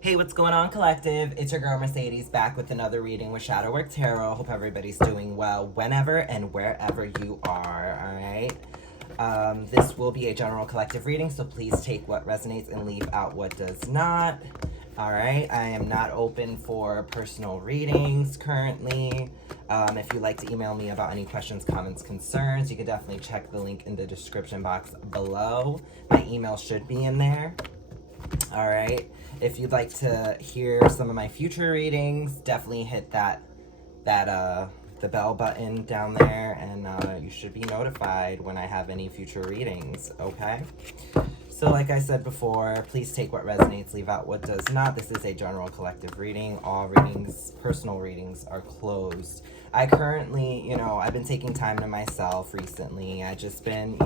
Hey, what's going on, collective? It's your girl Mercedes back with another reading with Shadow Work Tarot. Hope everybody's doing well whenever and wherever you are, all right? This will be a general collective reading, so please take what resonates and leave out what does not. All right, I am not open for personal readings currently. If you'd like to email me about any questions, comments, concerns, you can definitely check the link in the description box below. My email should be in there. All right. If you'd like to hear some of my future readings, definitely hit the bell button down there, and you should be notified when I have any future readings. Okay. So, like I said before, please take what resonates, leave out what does not. This is a general collective reading. All readings, personal readings, are closed. I currently, I've been taking time to myself recently. I just been,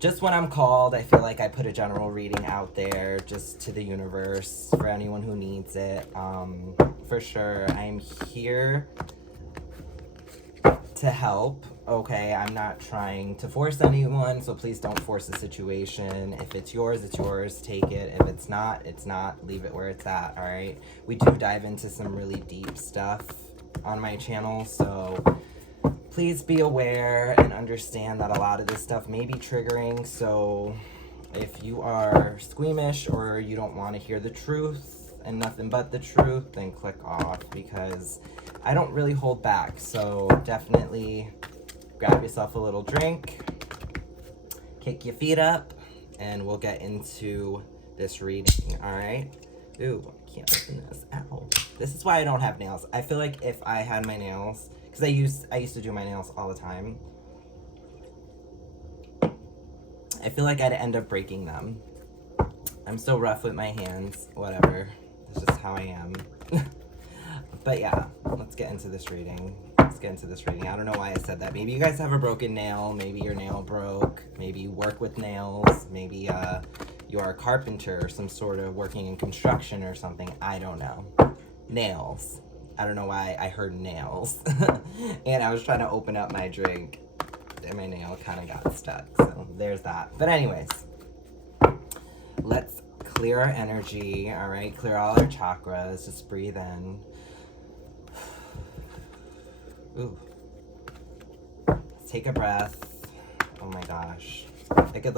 just when I'm called, I feel like I put a general reading out there just to the universe for anyone who needs it. For sure, I'm here to help. Okay, I'm not trying to force anyone, so please don't force the situation. If it's yours, take it. If it's not, it's not. Leave it where it's at, all right? We do dive into some really deep stuff on my channel, so please be aware and understand that a lot of this stuff may be triggering. So if you are squeamish or you don't want to hear the truth and nothing but the truth, then click off, because I don't really hold back. So definitely grab yourself a little drink, kick your feet up, and we'll get into this reading, all right? Ooh, I can't open this. Ow. This is why I don't have nails. I feel like if I had my nails, because I used to do my nails all the time, I feel like I'd end up breaking them. I'm so rough with my hands, whatever. That's just how I am. But yeah, let's get into this reading. I don't know why I said that. Maybe you guys have a broken nail. Maybe your nail broke. Maybe you work with nails. Maybe you are a carpenter or some sort of working in construction or something. I don't know. Nails. I don't know why I heard nails. And I was trying to open up my drink and my nail kind of got stuck. So there's that. But anyways, let's clear our energy, all right? Clear all our chakras. Just breathe in. Ooh. Let's take a breath. Oh my gosh. I could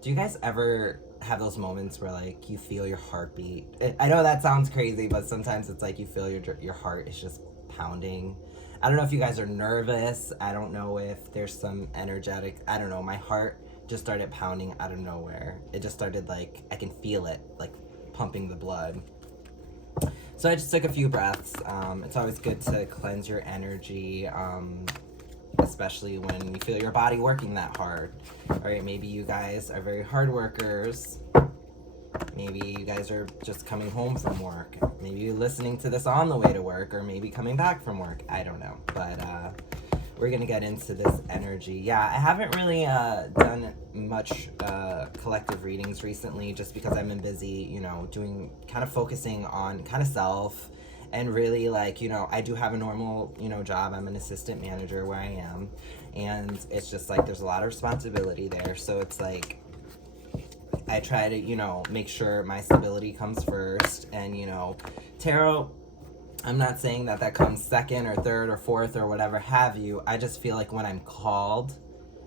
do you guys ever have those moments where you feel your heartbeat? I know that sounds crazy, but sometimes it's you feel your heart is just pounding. I don't know if you guys are nervous. I don't know if there's some energetic, I don't know. My heart just started pounding out of nowhere. It just started I can feel it pumping the blood. So I just took a few breaths. It's always good to cleanse your energy, especially when you feel your body working that hard. All right, maybe you guys are very hard workers. Maybe you guys are just coming home from work. Maybe you're listening to this on the way to work, or maybe coming back from work. I don't know, but we're gonna get into this energy. Yeah, I haven't really done much collective readings recently, just because I've been busy, doing focusing on self, and really I do have a normal job. I'm an assistant manager where I am, and it's just there's a lot of responsibility there. So it's I try to make sure my stability comes first, and tarot, I'm not saying that comes second or third or fourth or whatever have you. I just feel when I'm called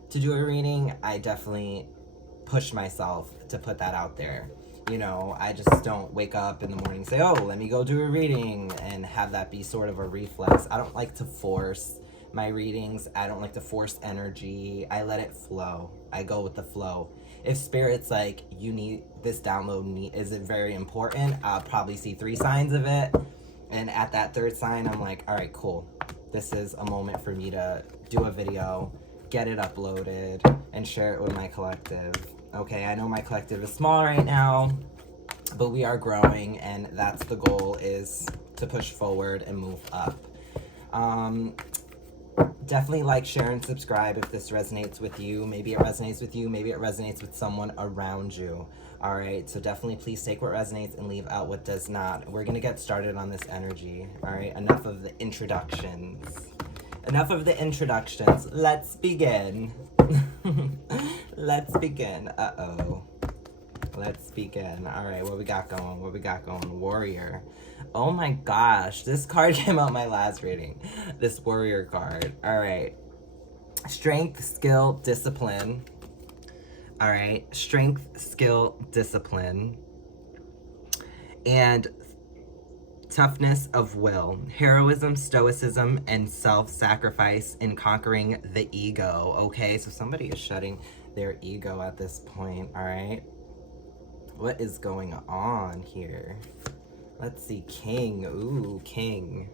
to do a reading, I definitely push myself to put that out there. I just don't wake up in the morning and say, oh, let me go do a reading, and have that be sort of a reflex. I don't like to force my readings. I don't like to force energy. I let it flow. I go with the flow. If spirit's you need this download, is it very important? I'll probably see 3 signs of it. And at that 3rd sign, I'm all right, cool. This is a moment for me to do a video, get it uploaded, and share it with my collective. Okay, I know my collective is small right now, but we are growing, and that's the goal, is to push forward and move up. Definitely share, and subscribe if this resonates with you. Maybe it resonates with you. Maybe it resonates with someone around you. All right, so definitely please take what resonates and leave out what does not. We're going to get started on this energy. All right, enough of the introductions. Let's begin. Let's begin. Uh-oh. Let's begin. All right, what we got going? What we got going? Warrior. Oh my gosh, this card came out my last reading. This warrior card. All right. Strength, skill, discipline. All right. Strength, skill, discipline. And toughness of will, heroism, stoicism, and self-sacrifice in conquering the ego. Okay, so somebody is shutting their ego at this point. All right. What is going on here? Let's see. King. Ooh, king.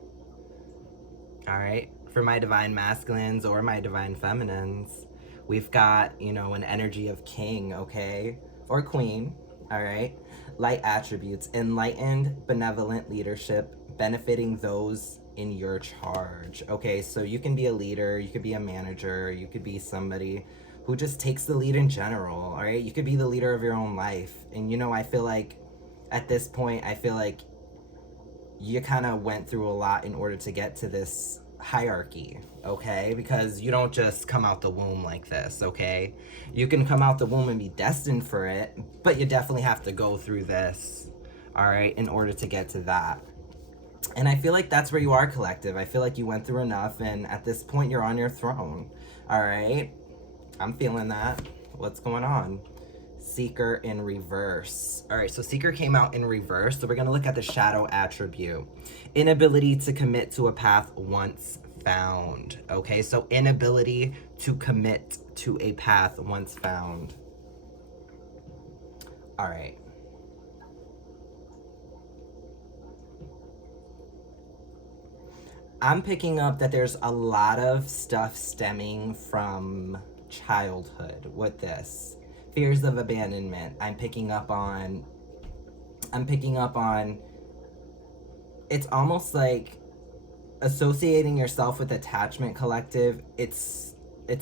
All right. For my divine masculines or my divine feminines, we've got, you know, an energy of king, okay? Or queen, all right? Light attributes, enlightened, benevolent leadership, benefiting those in your charge. Okay, so you can be a leader, you could be a manager, you could be somebody who just takes the lead in general, all right? You could be the leader of your own life. And, you know, I feel like at this point, I feel like you kind of went through a lot in order to get to this hierarchy, okay? Because you don't just come out the womb like this, okay? You can come out the womb and be destined for it, but you definitely have to go through this, all right, in order to get to that. And I feel like that's where you are, collective. I feel like you went through enough, and at this point, you're on your throne, all right? I'm feeling that. What's going on? Seeker in reverse. All right, so Seeker came out in reverse, so we're going to look at the shadow attribute. Inability to commit to a path once found. Okay, so inability to commit to a path once found. All right. I'm picking up that there's a lot of stuff stemming from childhood with this. Fears of abandonment. I'm picking up on it's almost like associating yourself with attachment, collective. It's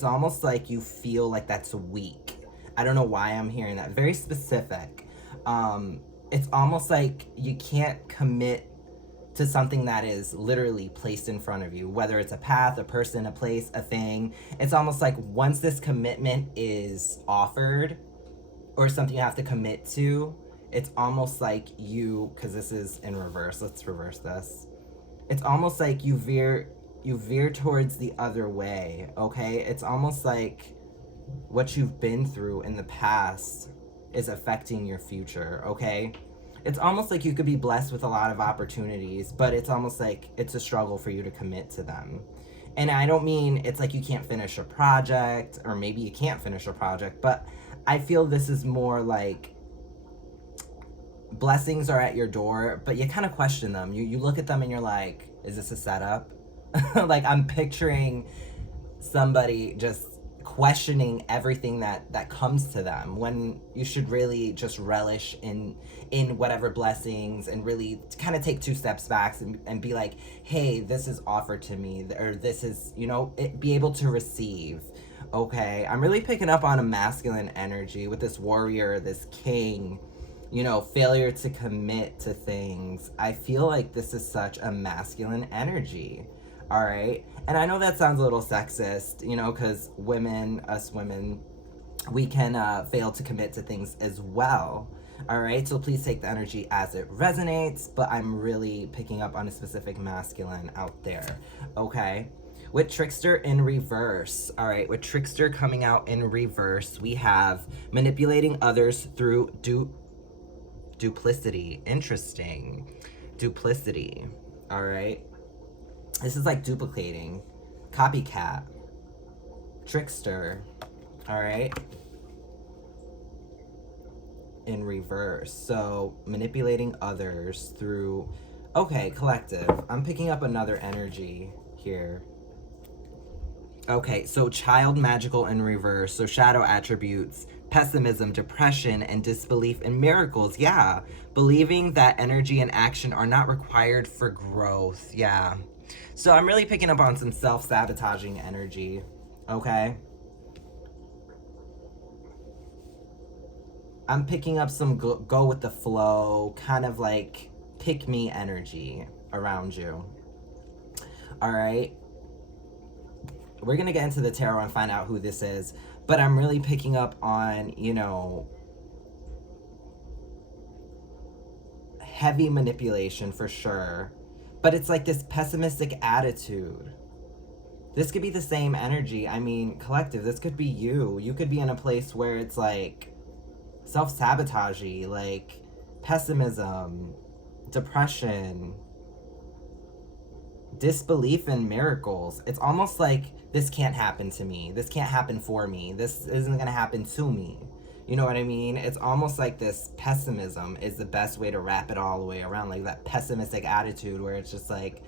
almost like you feel like that's weak. I don't know why I'm hearing that. Very specific. It's almost like you can't commit to something that is literally placed in front of you, whether it's a path, a person, a place, a thing. It's almost like once this commitment is offered or something you have to commit to, it's almost like you, because this is in reverse, let's reverse this. It's almost like you veer towards the other way, okay? It's almost like what you've been through in the past is affecting your future, okay? It's almost like you could be blessed with a lot of opportunities, but it's almost like it's a struggle for you to commit to them. And I don't mean it's like you can't finish a project, or maybe you can't finish a project, but I feel this is more like blessings are at your door, but you kind of question them. You look at them and you're like, is this a setup? Like, I'm picturing somebody just questioning everything that comes to them, when you should really just relish in whatever blessings, and really kind of take 2 steps back and be like, hey, this is offered to me, or this is, you know, be able to receive. Okay, I'm really picking up on a masculine energy with this warrior, this king, you know, failure to commit to things. I feel like this is such a masculine energy. All right. And I know that sounds a little sexist, you know, because us women, we can fail to commit to things as well. All right. So please take the energy as it resonates. But I'm really picking up on a specific masculine out there. Okay. With Trickster in reverse. All right. With Trickster coming out in reverse, we have manipulating others through duplicity. Interesting. Duplicity. All right. This is like duplicating, copycat, trickster, all right, in reverse. So manipulating others through, okay, collective. I'm picking up another energy here. Okay, so child magical in reverse. So shadow attributes, pessimism, depression, and disbelief in miracles. Yeah, believing that energy and action are not required for growth. Yeah. So I'm really picking up on some self-sabotaging energy, okay? I'm picking up some go with the flow, kind of like pick me energy around you. All right? We're going to get into the tarot and find out who this is, but I'm really picking up on, you know, heavy manipulation for sure. But it's like this pessimistic attitude. This could be the same energy. I mean, collective, this could be you. You could be in a place where it's like self-sabotagey, like pessimism, depression, disbelief in miracles. It's almost like this can't happen to me. This can't happen for me. This isn't going to happen to me. You know what I mean? It's almost like this pessimism is the best way to wrap it all the way around. Like that pessimistic attitude where it's just like,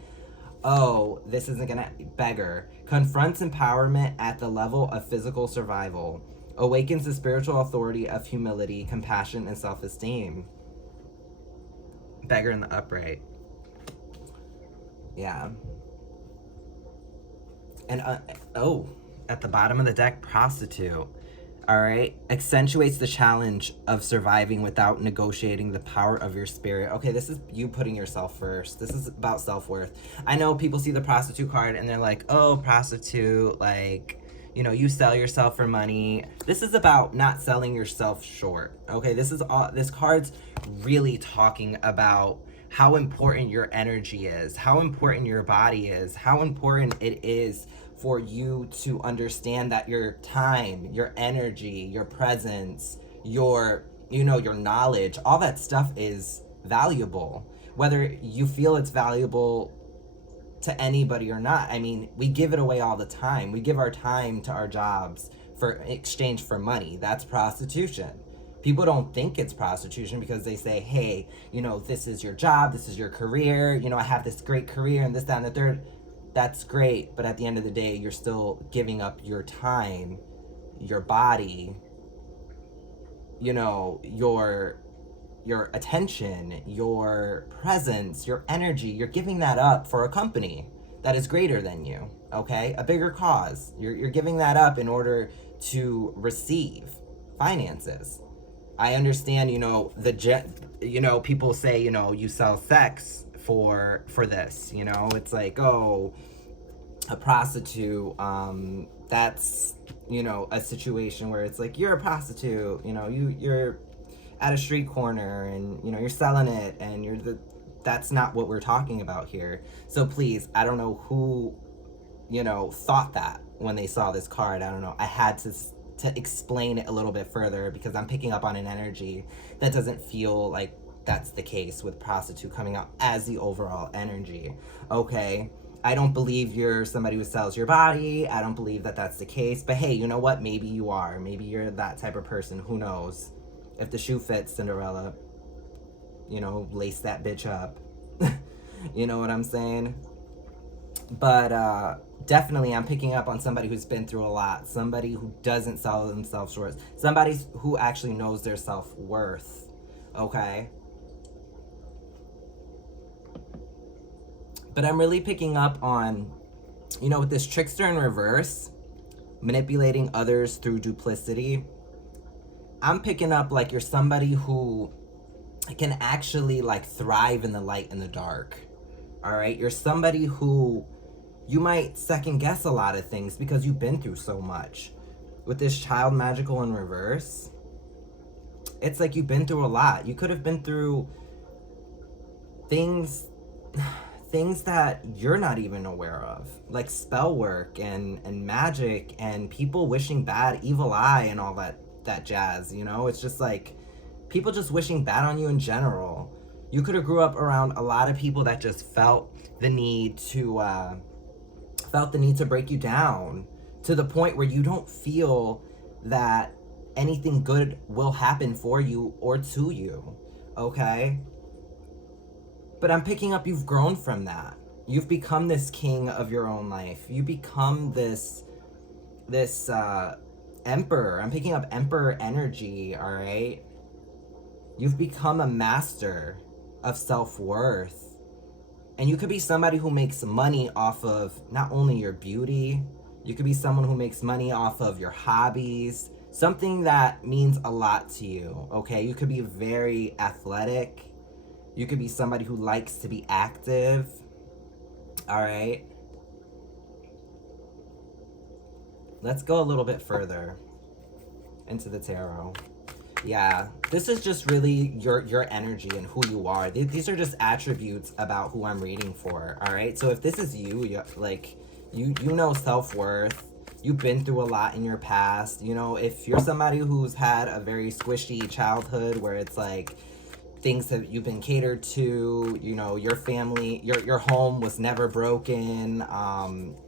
oh, this isn't going to... Beggar. Confronts empowerment at the level of physical survival. Awakens the spiritual authority of humility, compassion, and self-esteem. Beggar in the upright. Yeah. And, at the bottom of the deck, prostitute. All right. Accentuates the challenge of surviving without negotiating the power of your spirit. Okay, this is you putting yourself first. This is about self-worth. I know people see the prostitute card and they're like, oh, prostitute, like, you know, you sell yourself for money. This is about not selling yourself short. Okay, this card's really talking about how important your energy is, how important your body is, how important it is for you to understand that your time, your energy, your presence, your knowledge, all that stuff is valuable. Whether you feel it's valuable to anybody or not. I mean, we give it away all the time. We give our time to our jobs for exchange for money. That's prostitution. People don't think it's prostitution because they say, hey, this is your job, this is your career, I have this great career and this, that, and the third. That's great, but at the end of the day, you're still giving up your time, your body, your attention, your presence, your energy. You're giving that up for a company that is greater than you, okay? A bigger cause. You're giving that up in order to receive finances. I understand, people say, you sell sex for this, it's like, oh, a prostitute, that's, a situation where it's like, you're a prostitute, you're at a street corner and, you're selling it and that's not what we're talking about here. So please, I don't know who, thought that when they saw this card. I don't know. I had to explain it a little bit further because I'm picking up on an energy that doesn't feel like that's the case with prostitute coming out as the overall energy. Okay, I don't believe you're somebody who sells your body. I don't believe that that's the case. But hey, you know what? Maybe you are. Maybe you're that type of person. Who knows? If the shoe fits, Cinderella, lace that bitch up. You know what I'm saying? But definitely I'm picking up on somebody who's been through a lot, somebody who doesn't sell themselves short, somebody who actually knows their self-worth, okay? But I'm really picking up on, with this trickster in reverse, manipulating others through duplicity, I'm picking up like you're somebody who can actually like thrive in the light and the dark, all right? You're somebody who you might second guess a lot of things because you've been through so much. With this child magical in reverse, it's like you've been through a lot. You could have been through things that you're not even aware of, like spell work and magic and people wishing bad, evil eye and all that jazz, It's just like people just wishing bad on you in general. You could have grew up around a lot of people that just felt the need to break you down to the point where you don't feel that anything good will happen for you or to you, okay? But I'm picking up you've grown from that. You've become this king of your own life. You become this emperor. I'm picking up emperor energy, all right? You've become a master of self-worth. And you could be somebody who makes money off of not only your beauty, you could be someone who makes money off of your hobbies, something that means a lot to you, okay? You could be very athletic. You could be somebody who likes to be active, all right? Let's go a little bit further into the tarot. Yeah, this is just really your energy and who you are. These are just attributes about who I'm reading for. All right. So if this is you, like you know self-worth. You've been through a lot in your past. You know, if you're somebody who's had a very squishy childhood where it's like things that you've been catered to, you know, your family, your home was never broken,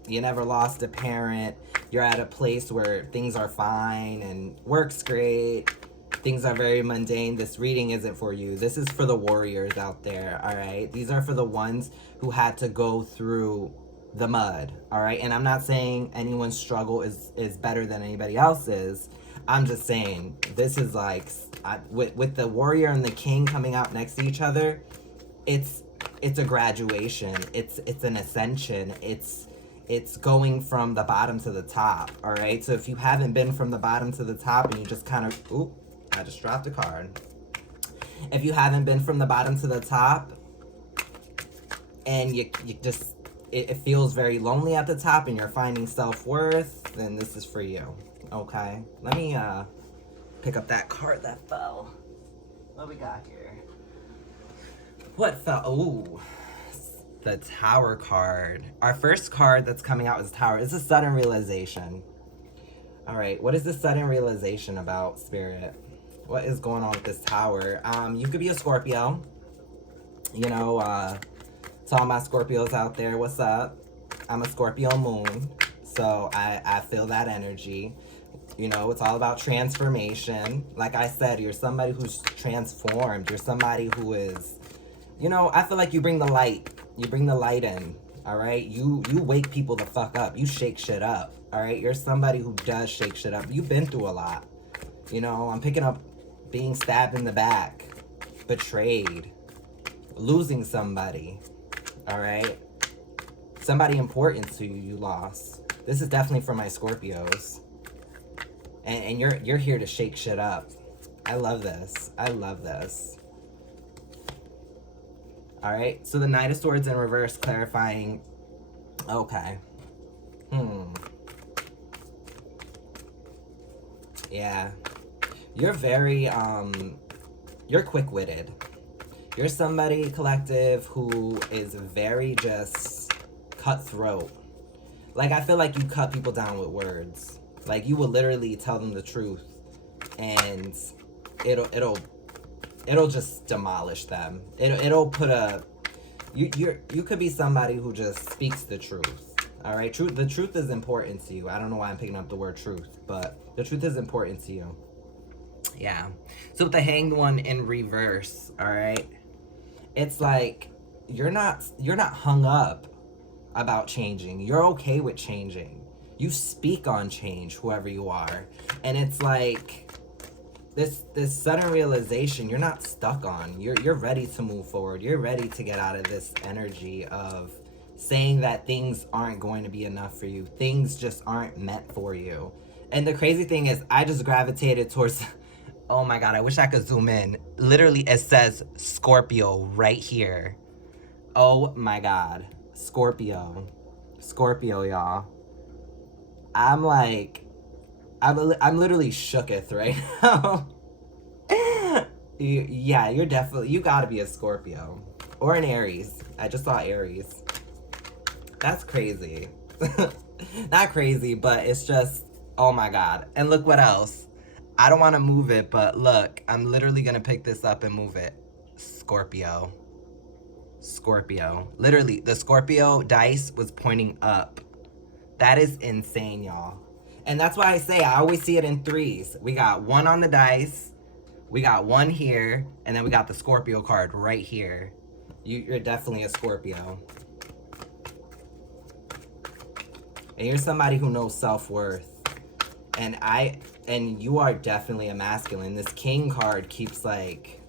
you never lost a parent, you're at a place where things are fine and work's great, things are very mundane. This reading isn't for you. This is for the warriors out there. All right, these are for the ones who had to go through the mud. All right, and I'm not saying anyone's struggle is better than anybody else's. I'm just saying this is like, with the warrior and the king coming out next to each other, it's a graduation. It's an ascension. It's going from the bottom to the top. All right. So if you haven't been from the bottom to the top and you just kind of, oop, I just dropped a card. If you haven't been from the bottom to the top and you just, it feels very lonely at the top and you're finding self-worth, then this is for you. Okay, let me pick up that card that fell. What we got here? What fell? Ooh, the Tower card. Our first card that's coming out is Tower. It's a sudden realization. All right, what is this sudden realization about, Spirit? What is going on with this Tower? You could be a Scorpio. You know, to all my Scorpios out there, what's up? I'm a Scorpio moon, so I feel that energy. You know, it's all about transformation. Like I said, you're somebody who's transformed. You're somebody who is, you know, I feel like you bring the light. You bring the light in, all right? You wake people the fuck up. You shake shit up, all right? You're somebody who does shake shit up. You've been through a lot. You know, I'm picking up being stabbed in the back, betrayed, losing somebody, all right? Somebody important to you, you lost. This is definitely for my Scorpios. And you're here to shake shit up. I love this. I love this. All right. So the Knight of Swords in reverse, clarifying. Okay. Yeah. You're very you're quick-witted. You're somebody, collective, who is very just cutthroat. Like, I feel like you cut people down with words. Like, you will literally tell them the truth, and it'll just demolish them. It'll put a, you could be somebody who just speaks the truth. All right, the truth is important to you. I don't know why I'm picking up the word truth, but the truth is important to you. Yeah. So with the Hanged One in reverse, all right, it's like you're not hung up about changing. You're okay with changing. You speak on change, whoever you are. And it's like this sudden realization you're not stuck on. You're ready to move forward. You're ready to get out of this energy of saying that things aren't going to be enough for you. Things just aren't meant for you. And the crazy thing is, I just gravitated towards, oh my God, I wish I could zoom in. Literally, it says Scorpio right here. Oh my God. Scorpio, y'all. I'm like, I'm literally shooketh right now. Yeah, you're definitely, you gotta be a Scorpio. Or an Aries. I just saw Aries. That's crazy. Not crazy, but it's just, oh my God. And look what else. I don't want to move it, but look, I'm literally gonna pick this up and move it. Scorpio. Scorpio. Literally, the Scorpio dice was pointing up. That is insane, y'all. And that's why I say I always see it in threes. We got one on the dice, we got one here, and then we got the Scorpio card right here. You're definitely a Scorpio. And you're somebody who knows self-worth. And you are definitely a masculine. This King card keeps like,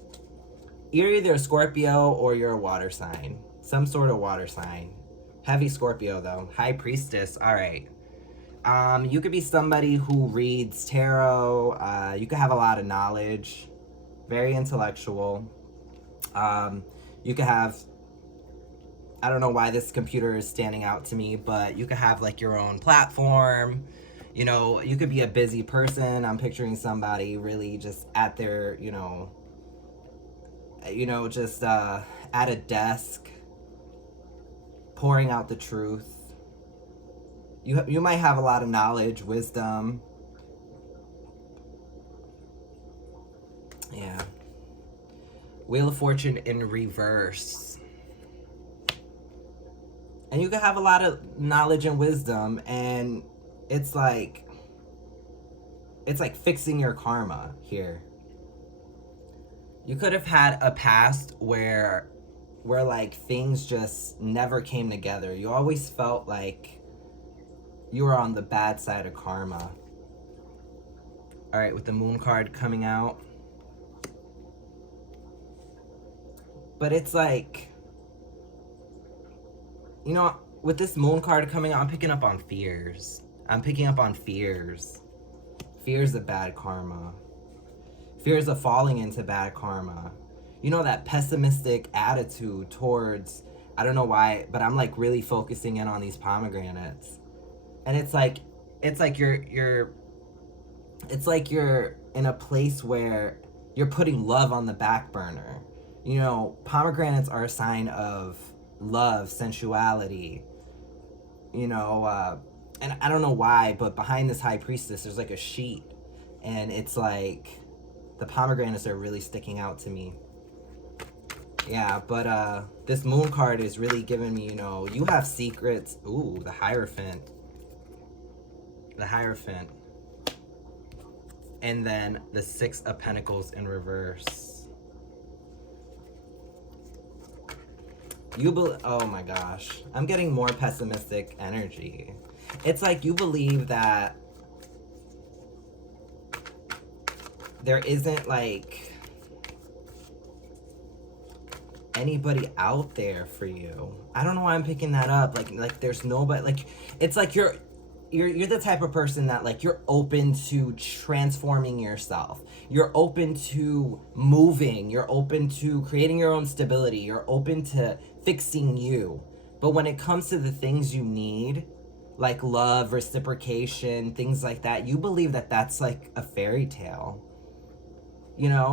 you're either a Scorpio or you're a water sign. Some sort of water sign. Heavy Scorpio though. High Priestess. All right. You could be somebody who reads tarot. You could have a lot of knowledge. Very intellectual. You could have, I don't know why this computer is standing out to me, but you could have like your own platform. You know, you could be a busy person. I'm picturing somebody really just at their, just at a desk, pouring out the truth. You might have a lot of knowledge, wisdom. Yeah. Wheel of Fortune in reverse. And you could have a lot of knowledge and wisdom, and it's like fixing your karma here. You could have had a past where like things just never came together. You always felt like you were on the bad side of karma. All right, with the Moon card coming out. But it's like, with this Moon card coming out, I'm picking up on fears. Fears of bad karma. Fears of falling into bad karma. That pessimistic attitude towards, I don't know why, but I'm like really focusing in on these pomegranates. And it's like you're in a place where you're putting love on the back burner. Pomegranates are a sign of love, sensuality. And I don't know why, but behind this high priestess, there's like a sheet. And it's like the pomegranates are really sticking out to me. Yeah, but this Moon card is really giving me, you have secrets. Ooh, the Hierophant. And then the Six of Pentacles in reverse. Oh my gosh. I'm getting more pessimistic energy. It's like you believe that there isn't like anybody out there for you. I don't know why I'm picking that up. Like there's nobody. Like it's like you're the type of person that like you're open to transforming yourself. You're open to moving. You're open to creating your own stability. You're open to fixing you. But when it comes to the things you need, like love, reciprocation, things like that, you believe that that's like a fairy tale.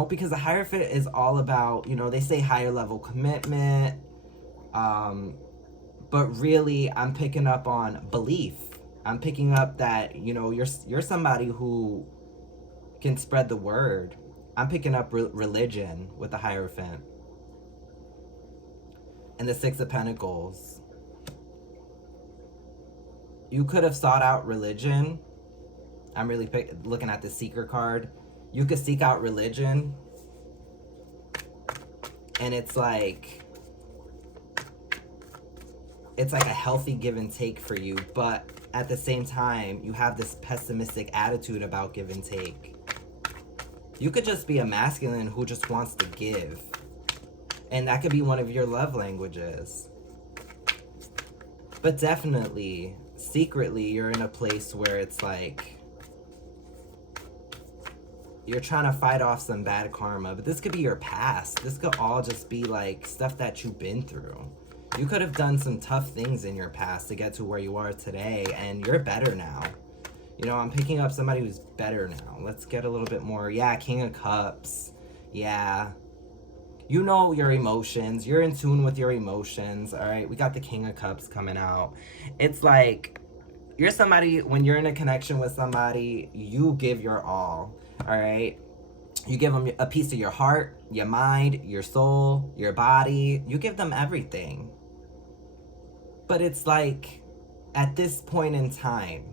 Because the Hierophant is all about, they say higher level commitment. But really, I'm picking up on belief. I'm picking up that, you're somebody who can spread the word. I'm picking up religion with the Hierophant. And the Six of Pentacles. You could have sought out religion. I'm really looking at the Seeker card. You could seek out religion. And it's like a healthy give and take for you. But at the same time, you have this pessimistic attitude about give and take. You could just be a masculine who just wants to give. And that could be one of your love languages. But definitely, secretly, you're in a place where it's like you're trying to fight off some bad karma. But this could be your past. This could all just be like stuff that you've been through. You could have done some tough things in your past to get to where you are today, and you're better now. I'm picking up somebody who's better now. Let's get a little bit more. Yeah, King of Cups. Yeah. Your emotions. You're in tune with your emotions. All right, we got the King of Cups coming out. It's like you're somebody, when you're in a connection with somebody, you give your all. All right? You give them a piece of your heart, your mind, your soul, your body. You give them everything. But it's like, at this point in time,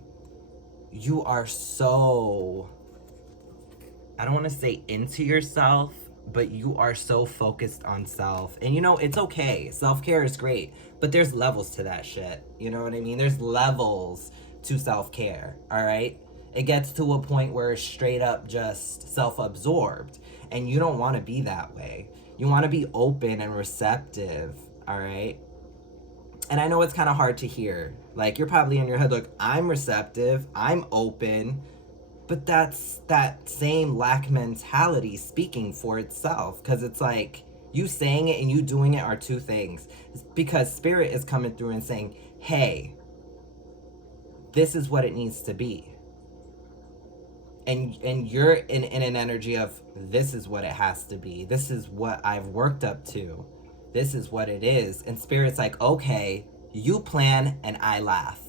you are so, I don't want to say into yourself, but you are so focused on self. And it's okay. Self-care is great. But there's levels to that shit. You know what I mean? There's levels to self-care. All right? It gets to a point where it's straight up just self-absorbed. And you don't want to be that way. You want to be open and receptive. All right? And I know it's kind of hard to hear. Like, you're probably in your head like, I'm receptive. I'm open. But that's that same lack mentality speaking for itself. Because it's like, you saying it and you doing it are two things. Because Spirit is coming through and saying, hey, this is what it needs to be. and you're in an energy of, this is what it has to be, this is what I've worked up to, this is what it is. And Spirit's like, okay, you plan and I laugh.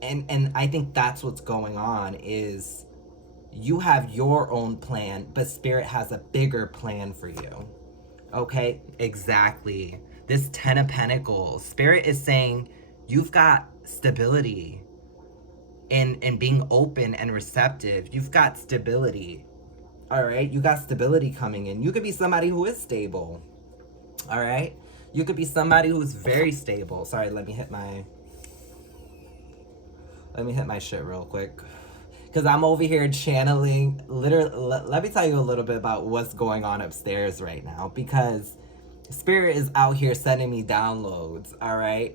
And I think that's what's going on, is you have your own plan, but Spirit has a bigger plan for you. Okay, exactly. This 10 of Pentacles, Spirit is saying you've got stability in being open and receptive. You've got stability. All right, you got stability coming in. You could be somebody who is stable. All right, you could be somebody who's very stable. Sorry, let me hit my shit real quick, because I'm over here channeling. Literally, let me tell you a little bit about what's going on upstairs right now, because Spirit is out here sending me downloads. All right,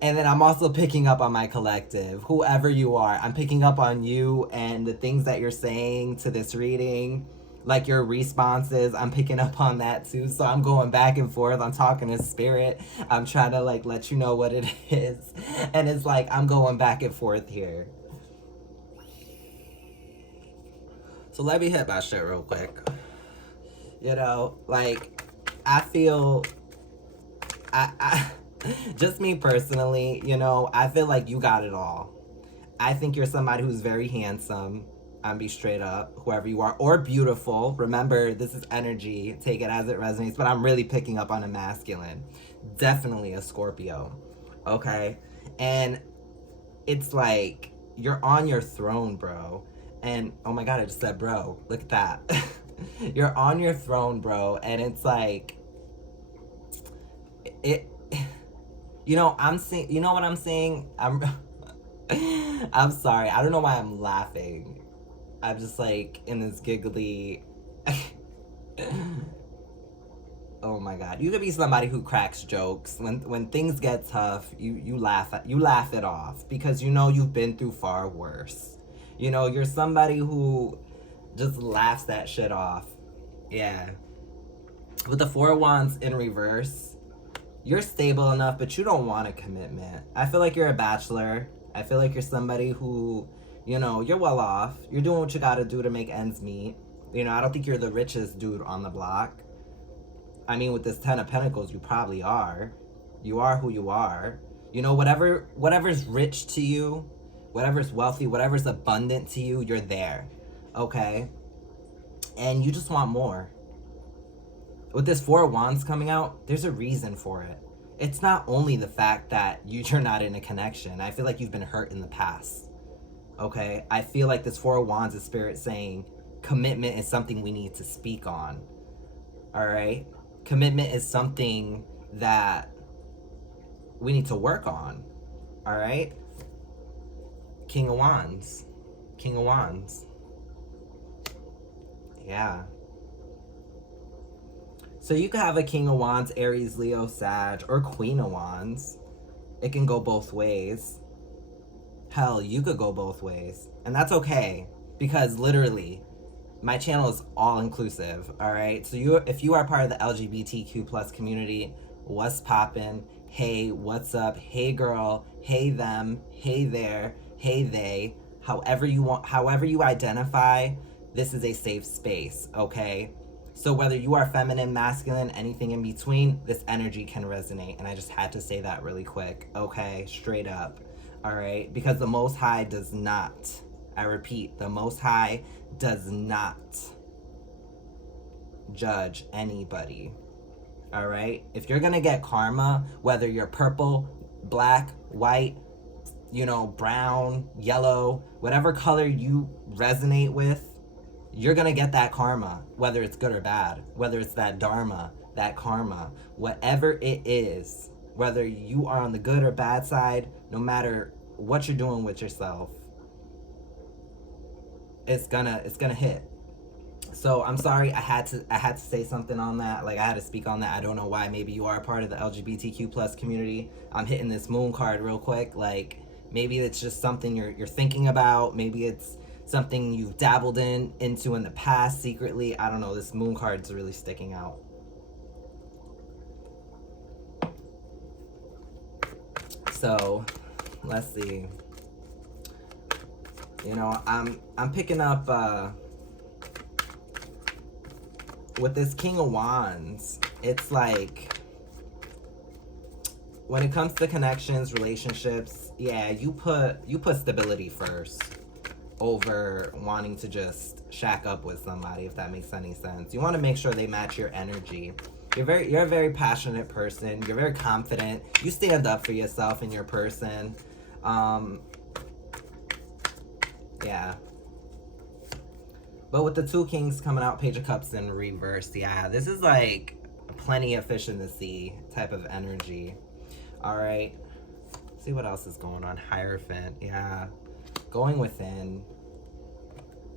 and then I'm also picking up on my collective, whoever you are. I'm picking up on you and the things that you're saying to this reading, like your responses. I'm picking up on that too. So I'm going back and forth. I'm talking to Spirit. I'm trying to like let you know what it is. And it's like I'm going back and forth here. So let me hit my shit real quick. You know, like I feel I just me personally, you know, I feel like you got it all. I think you're somebody who's very handsome. I'm be straight up, whoever you are, or beautiful. Remember, this is energy. Take it as it resonates, but I'm really picking up on a masculine. Definitely a Scorpio. Okay? And it's like you're on your throne, bro. And oh my god, I just said bro. Look at that. You're on your throne, bro, and it's like it you know, I'm saying, you know what I'm saying? I'm sorry. I don't know why I'm laughing. I'm just like in this giggly. Oh my god. You could be somebody who cracks jokes. When things get tough, you laugh it off, because you know you've been through far worse. You know, you're somebody who just laughs that shit off. Yeah. With the Four of Wands in reverse, you're stable enough, but you don't want a commitment. I feel like you're a bachelor. I feel like you're somebody who, you know, you're well off. You're doing what you gotta do to make ends meet. You know, I don't think you're the richest dude on the block. I mean, with this 10 of Pentacles, you probably are. You are who you are. You know, whatever's rich to you, whatever's wealthy, whatever's abundant to you, you're there. Okay? And you just want more. With this Four of Wands coming out, there's a reason for it. It's not only the fact that you're not in a connection. I feel like you've been hurt in the past. Okay? I feel like this Four of Wands is Spirit saying commitment is something we need to speak on. Alright? Commitment is something that we need to work on. Alright? King of Wands. King of Wands. Yeah. So you could have a King of Wands, Aries, Leo, Sag, or Queen of Wands. It can go both ways. Hell, you could go both ways. And that's okay, because literally, my channel is all inclusive, all right? So if you are part of the LGBTQ plus community, what's poppin'? Hey, what's up? Hey girl, hey them, hey there, hey they. However you want, however you identify, this is a safe space, okay? So whether you are feminine, masculine, anything in between, this energy can resonate. And I just had to say that really quick, okay? Straight up, all right? Because the Most High does not, I repeat, the Most High does not judge anybody, all right? If you're gonna get karma, whether you're purple, black, white, you know, brown, yellow, whatever color you resonate with, you're gonna get that karma, whether it's good or bad, whether it's that dharma, that karma, whatever it is, whether you are on the good or bad side, no matter what you're doing with yourself, it's gonna hit. So I'm sorry, I had to say something on that. Like, I had to speak on that. I don't know why. Maybe you are a part of the LGBTQ plus community. I'm hitting this moon card real quick. Like, maybe it's just something you're thinking about. Maybe it's something you've dabbled into in the past secretly. I don't know. This moon card's really sticking out. So, let's see. You know, I'm picking up with this King of Wands. It's like when it comes to connections, relationships, yeah, you put stability first over wanting to just shack up with somebody, if that makes any sense. You want to make sure they match your energy. You're a very passionate person. You're very confident. You stand up for yourself and your person. Yeah. But with the two kings coming out, Page of Cups in reverse, yeah, this is like plenty of fish in the sea type of energy. All right. See what else is going on. Hierophant, yeah. Going within.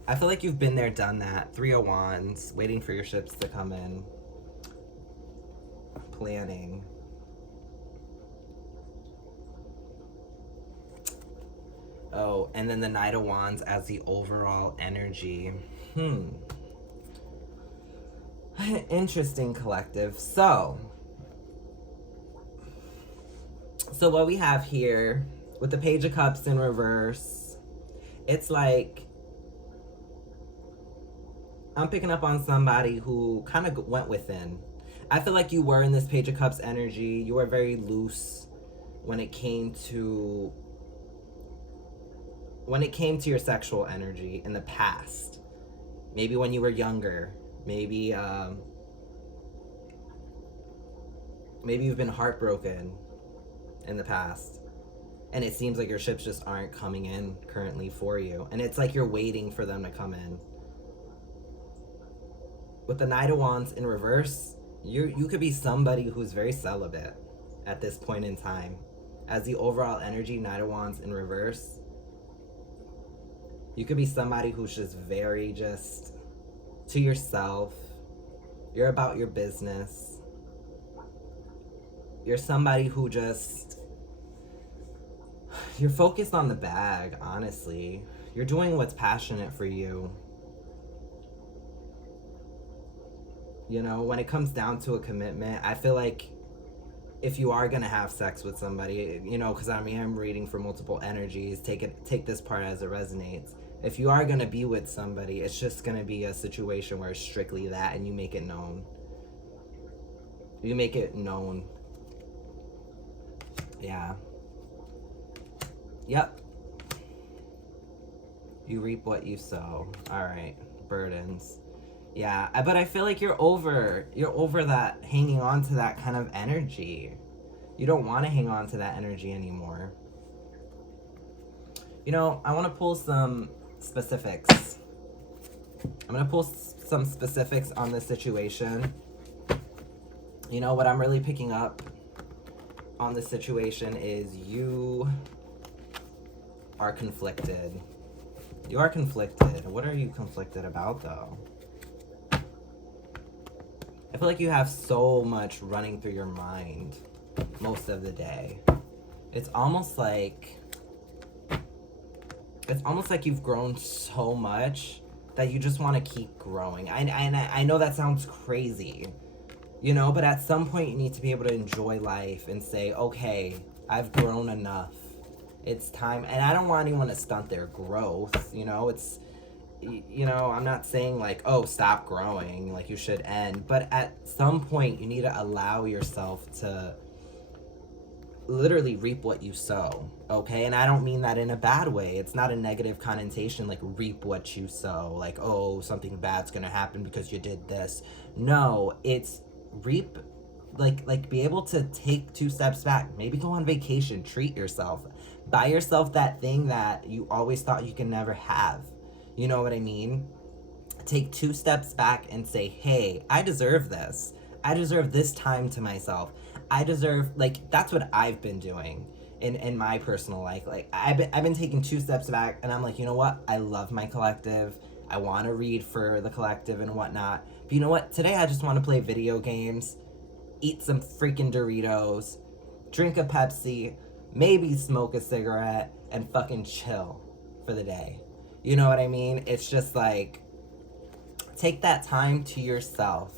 I feel like you've been there, done that. Three of Wands, waiting for your ships to come in. Planning. Oh, and then the Knight of Wands as the overall energy. Interesting, collective. So what we have here with the Page of Cups in reverse, it's like I'm picking up on somebody who kind of went within. I feel like you were in this Page of Cups energy. You were very loose when it came to your sexual energy in the past. Maybe when you were younger. Maybe you've been heartbroken in the past. And it seems like your ships just aren't coming in currently for you. And it's like you're waiting for them to come in. With the Knight of Wands in reverse, you could be somebody who's very celibate at this point in time. As the overall energy, Knight of Wands in reverse, you could be somebody who's just very just to yourself. You're about your business. You're somebody who just, you're focused on the bag, honestly. You're doing what's passionate for you. You know, when it comes down to a commitment, I feel like if you are gonna have sex with somebody, you know, because I mean, I'm reading for multiple energies. Take this part as it resonates. If you are gonna be with somebody, it's just gonna be a situation where it's strictly that, and you make it known. You make it known. Yeah. Yep. You reap what you sow. All right. Burdens. Yeah, but I feel like you're over that, hanging on to that kind of energy. You don't want to hang on to that energy anymore. You know, I want to pull some specifics. I'm going to pull some specifics on this situation. You know, what I'm really picking up on this situation is you are conflicted. You are conflicted. What are you conflicted about, though? I feel like you have so much running through your mind most of the day. It's almost like you've grown so much that you just want to keep growing. I know that sounds crazy, you know, but at some point you need to be able to enjoy life and say, okay, I've grown enough. It's time. And I don't want anyone to stunt their growth, you know. It's, you know, I'm not saying like, oh, stop growing, like you should end, but at some point you need to allow yourself to literally reap what you sow, okay? And I don't mean that in a bad way. It's not a negative connotation, like reap what you sow, like, oh, something bad's gonna happen because you did this. No, it's reap, like be able to take 2 steps back, maybe go on vacation, treat yourself, buy yourself that thing that you always thought you can never have. You know what I mean? Take 2 steps back and say, hey, I deserve this. I deserve this time to myself. I deserve, like, that's what I've been doing in my personal life. Like, I've been taking 2 steps back, and I'm like, you know what? I love my collective. I want to read for the collective and whatnot. But you know what? Today I just want to play video games, eat some freaking Doritos, drink a Pepsi, maybe smoke a cigarette, and fucking chill for the day. You know what I mean? It's just like, take that time to yourself,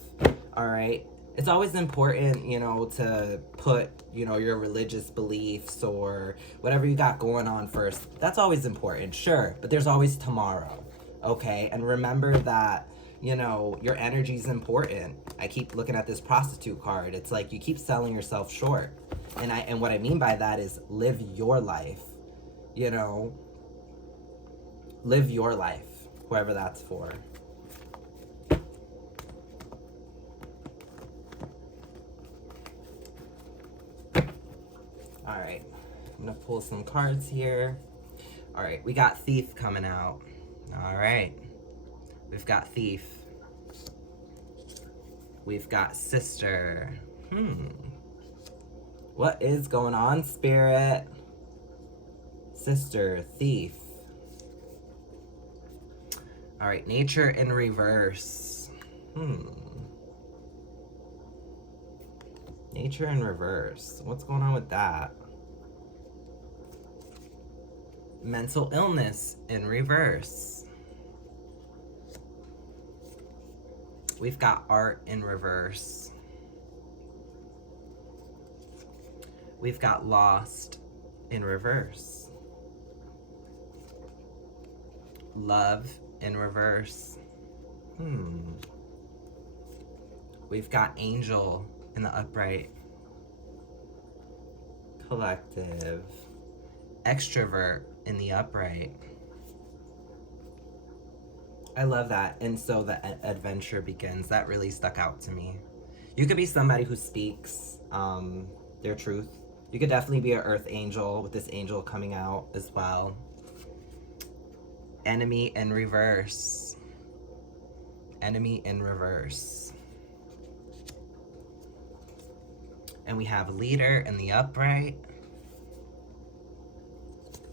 all right? it's always important, you know, to put, you know, your religious beliefs or whatever you got going on first. That's always important, sure, but there's always tomorrow, okay? And remember that, you know, your energy is important. I keep looking at this prostitute card. It's like you keep selling yourself short. And what I mean by that is live your life, you know? Live your life, whoever that's for. All right, I'm gonna pull some cards here. All right, we got Thief coming out. All right, we've got Thief. We've got Sister. What is going on, Spirit? Sister, Thief. All right, Nature in reverse. Nature in reverse. What's going on with that? Mental illness in reverse. We've got art in reverse. We've got lost in reverse. Love in reverse. We've got angel in the upright. Collective. Extrovert in the upright. I love that. And so the adventure begins. That really stuck out to me. You could be somebody who speaks their truth. You could definitely be an earth angel with this angel coming out as well. Enemy in reverse. Enemy in reverse. And we have leader in the upright.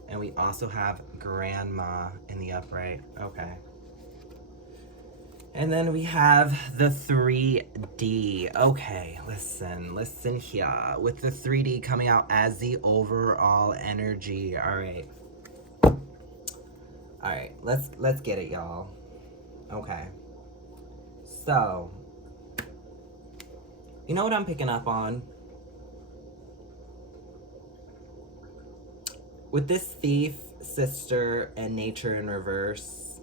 And we also have grandma in the upright. Okay. And then we have the 3D. Okay, listen here. With the 3D coming out as the overall energy. All right. All right, let's get it, y'all. Okay. So, you know what I'm picking up on? With this Thief, Sister, and Nature in reverse,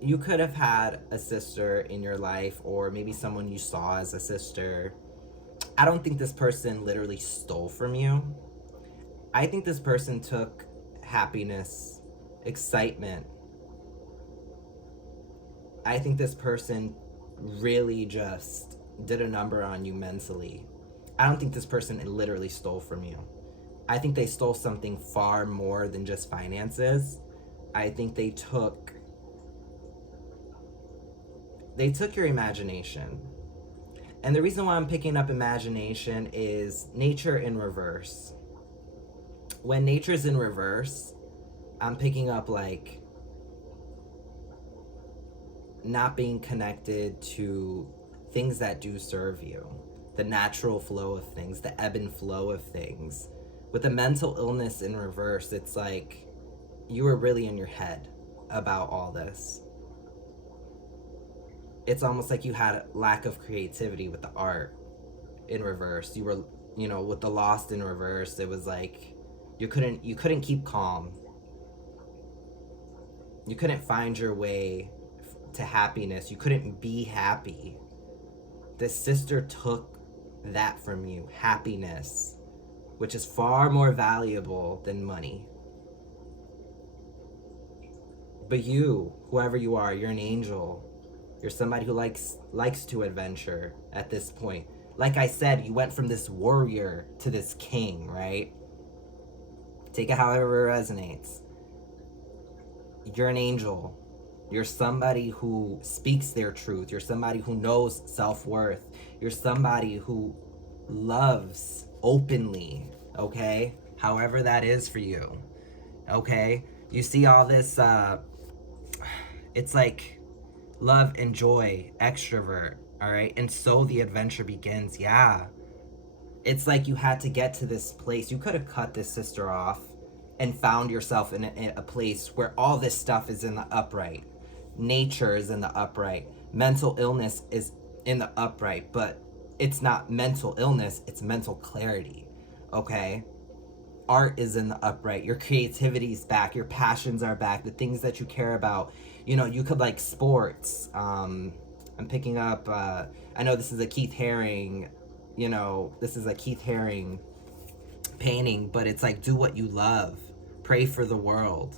you could have had a sister in your life, or maybe someone you saw as a sister. I don't think this person literally stole from you. I think this person took happiness, excitement. I think this person really just did a number on you mentally. I don't think this person literally stole from you. I think they stole something far more than just finances. I think they took your imagination. And the reason why I'm picking up imagination is nature in reverse. When nature's in reverse, I'm picking up like not being connected to things that do serve you. The natural flow of things, the ebb and flow of things. With the mental illness in reverse, it's like you were really in your head about all this. It's almost like you had a lack of creativity with the art in reverse. You were, you know, with the lost in reverse, it was like you couldn't keep calm. You couldn't find your way to happiness. You couldn't be happy. This sister took that from you, happiness, which is far more valuable than money. But you, whoever you are, you're an angel. You're somebody who likes to adventure at this point. Like I said, you went from this warrior to this king, right? Take it however it resonates. You're an angel. You're somebody who speaks their truth. You're somebody who knows self-worth. You're somebody who loves openly, okay? However that is for you, okay? You see all this, it's like love and joy, extrovert, all right? And so the adventure begins, yeah. It's like you had to get to this place. You could have cut this sister off and found yourself in a place where all this stuff is in the upright. Nature is in the upright. Mental illness is in the upright, but it's not mental illness, it's mental clarity. Okay? Art is in the upright. Your creativity's back. Your passions are back. The things that you care about. You know, you could like sports. I'm picking up, I know this is a Keith Haring, you know, this is a Keith Haring painting, but it's like, do what you love. Pray for the world.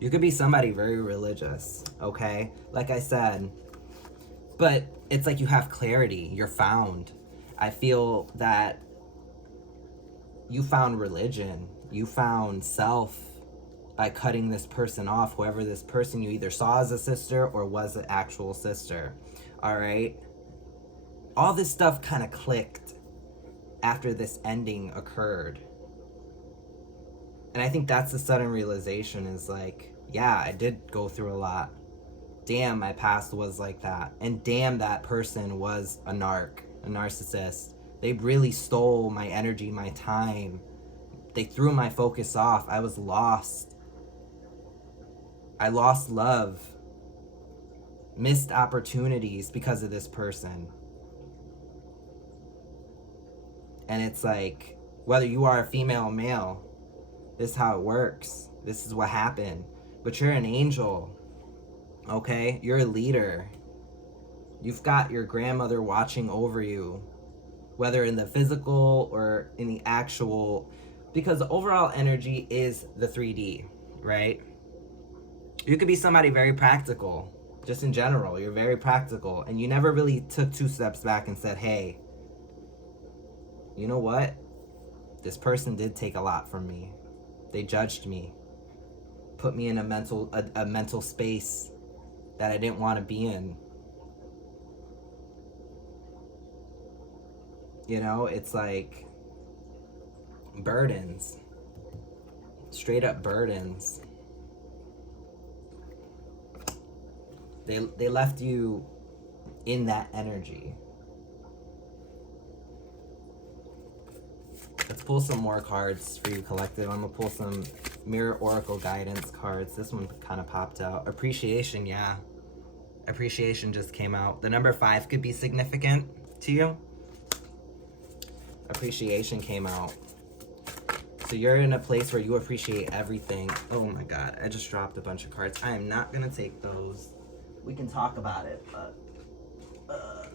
You could be somebody very religious, okay? Like I said, but it's like you have clarity. You're found. I feel that you found religion. You found self by cutting this person off, whoever this person you either saw as a sister or was an actual sister. All right? All this stuff kind of clicked after this ending occurred. And I think that's the sudden realization is like, yeah, I did go through a lot. Damn, my past was like that. And damn, that person was a narcissist. They really stole my energy, my time. They threw my focus off. I was lost. I lost love. Missed opportunities because of this person. And it's like, whether you are a female or male, this is how it works. This is what happened. But you're an angel. Okay? You're a leader. You've got your grandmother watching over you. Whether in the physical or in the actual, because the overall energy is the 3D, right? You could be somebody very practical, just in general. You're very practical, and you never really took 2 steps back and said, hey, you know what? This person did take a lot from me. They judged me, put me in a mental space that I didn't want to be in. You know, it's like burdens, straight up burdens. They left you in that energy. Let's pull some more cards for you, collective. I'm gonna pull some Mirror Oracle guidance cards. This one kind of popped out. Appreciation, yeah. Appreciation just came out. The number 5 could be significant to you. Appreciation came out. So you're in a place where you appreciate everything. Oh my God, I just dropped a bunch of cards. I am not gonna take those. We can talk about it, but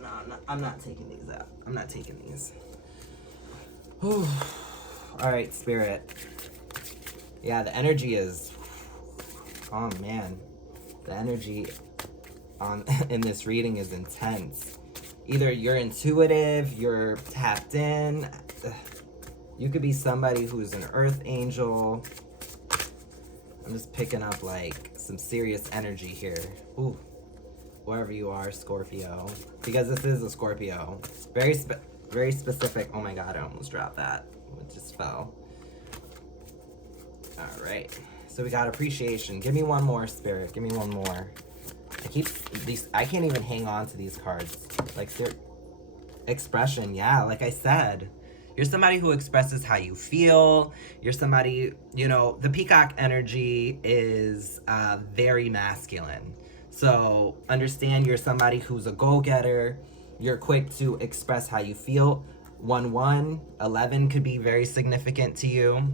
no, I'm not taking these out. I'm not taking these. Whew. All right, Spirit. Yeah, the energy is, oh man. The energy in this reading is intense. Either you're intuitive, you're tapped in. You could be somebody who's an earth angel. I'm just picking up like some serious energy here. Ooh, wherever you are, Scorpio. Because this is a Scorpio. Very specific. Oh my God, I almost dropped that. It just fell. All right. So we got appreciation. Give me one more, Spirit. Give me one more. I can't even hang on to these cards. Like, expression, yeah, like I said. You're somebody who expresses how you feel. You're somebody, you know, the peacock energy is very masculine. So understand you're somebody who's a go-getter. You're quick to express how you feel. 1-1, 11 could be very significant to you.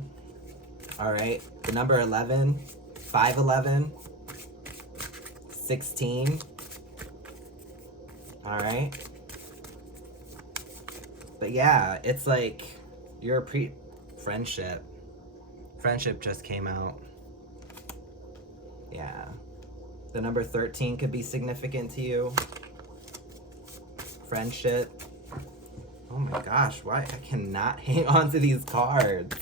All right, the number 11, 5-11. 16. All right. But yeah, it's like you're friendship. Friendship just came out. Yeah. The number 13 could be significant to you. Friendship. Oh my gosh, why? I cannot hang on to these cards.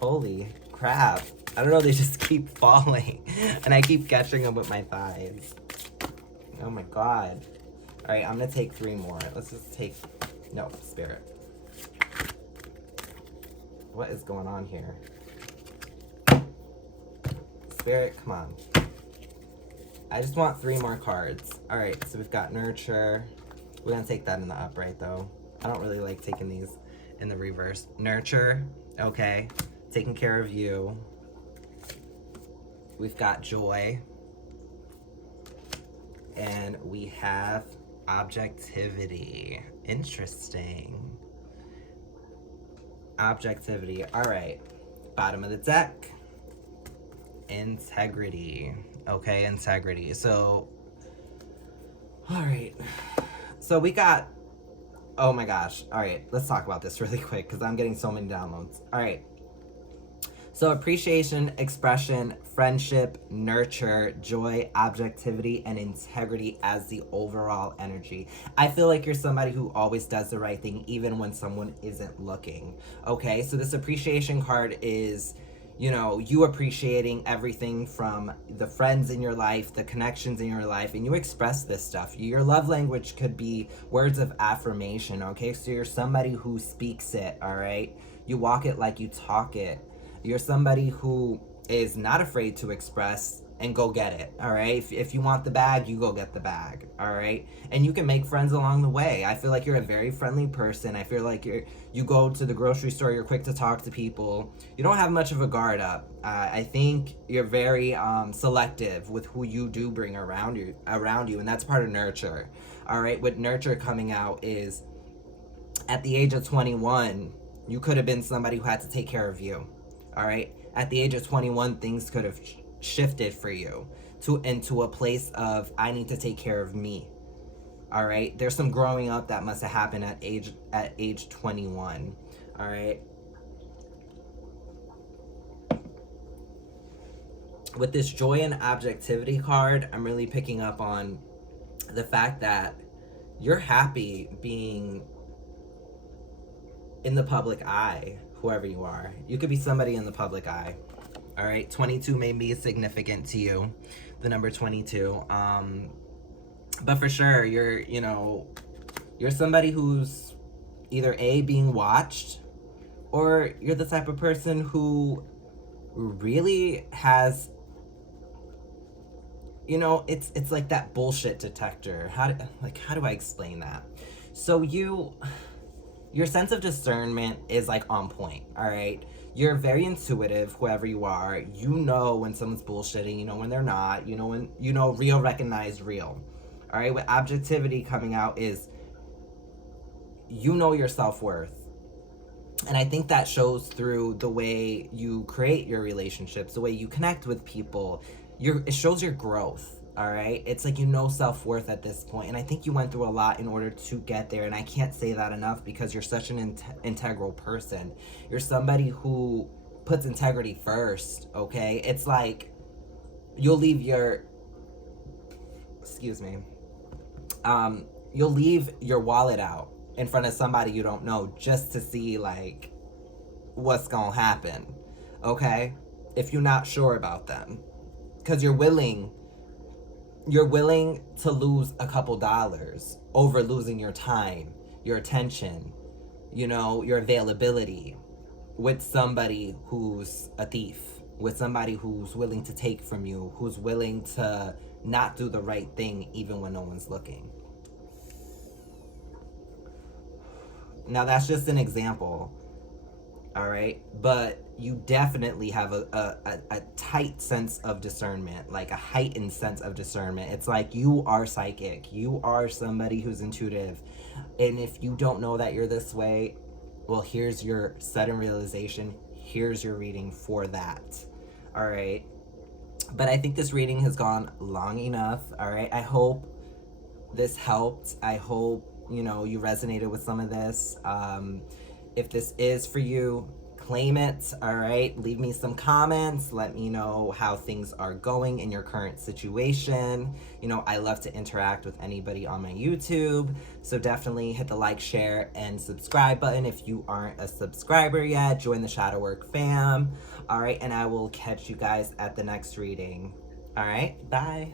Holy crap. I don't know, they just keep falling. And I keep catching them with my thighs. Oh my God. All right, I'm gonna take 3 more. Let's just take, no, Spirit. What is going on here? Spirit, come on. I just want 3 more cards. All right, so we've got nurture. We're gonna take that in the upright though. I don't really like taking these in the reverse. Nurture, okay. Taking care of you. We've got joy. And we have Objectivity. Interesting. Objectivity. All right. Bottom of the deck. Integrity. Okay, integrity. So, all right. So we got, oh my gosh. All right, let's talk about this really quick because I'm getting so many downloads. All right. So appreciation, expression, friendship, nurture, joy, objectivity, and integrity as the overall energy. I feel like you're somebody who always does the right thing even when someone isn't looking. Okay, so this appreciation card is, you know, you appreciating everything from the friends in your life, the connections in your life, and you express this stuff. Your love language could be words of affirmation, okay? So you're somebody who speaks it, all right? You walk it like you talk it. You're somebody who is not afraid to express and go get it, all right? If you want the bag, you go get the bag, all right? And you can make friends along the way. I feel like you're a very friendly person. I feel like you go to the grocery store, you're quick to talk to people. You don't have much of a guard up. I think you're very selective with who you do bring around you, and that's part of nurture, all right? What nurture coming out is at the age of 21, you could have been somebody who had to take care of you. All right. At the age of 21, things could have shifted for you into a place of I need to take care of me. All right. There's some growing up that must have happened at age 21. All right. With this joy and objectivity card, I'm really picking up on the fact that you're happy being in the public eye. Whoever you are, you could be somebody in the public eye. All right, 22 may be significant to you, the number 22. But for sure, you're somebody who's either A, being watched, or you're the type of person who really has, it's like that bullshit detector. How do I explain that? So your sense of discernment is like on point, all right? You're very intuitive, whoever you are. You know when someone's bullshitting, you know when they're not, real recognize real. All right, what objectivity coming out is you know your self-worth. And I think that shows through the way you create your relationships, the way you connect with people. It shows your growth. All right. It's like, self-worth at this point. And I think you went through a lot in order to get there. And I can't say that enough because you're such an integral person. You're somebody who puts integrity first. Okay. It's like you'll leave you'll leave your wallet out in front of somebody you don't know just to see like what's going to happen. Okay. If you're not sure about them, because you're willing to lose a couple dollars over losing your time, your attention, your availability with somebody who's a thief, with somebody who's willing to take from you, who's willing to not do the right thing even when no one's looking. Now that's just an example, all right? But you definitely have a tight sense of discernment, like a heightened sense of discernment. It's like you are psychic. You are somebody who's intuitive. And if you don't know that you're this way, well, here's your sudden realization. Here's your reading for that. All right. But I think this reading has gone long enough. All right. I hope this helped. I hope, you resonated with some of this. If this is for you, claim it, all right? Leave me some comments. Let me know how things are going in your current situation. I love to interact with anybody on my YouTube. So definitely hit the like, share, and subscribe button if you aren't a subscriber yet. Join the Shadowwork fam. All right, and I will catch you guys at the next reading. All right, bye.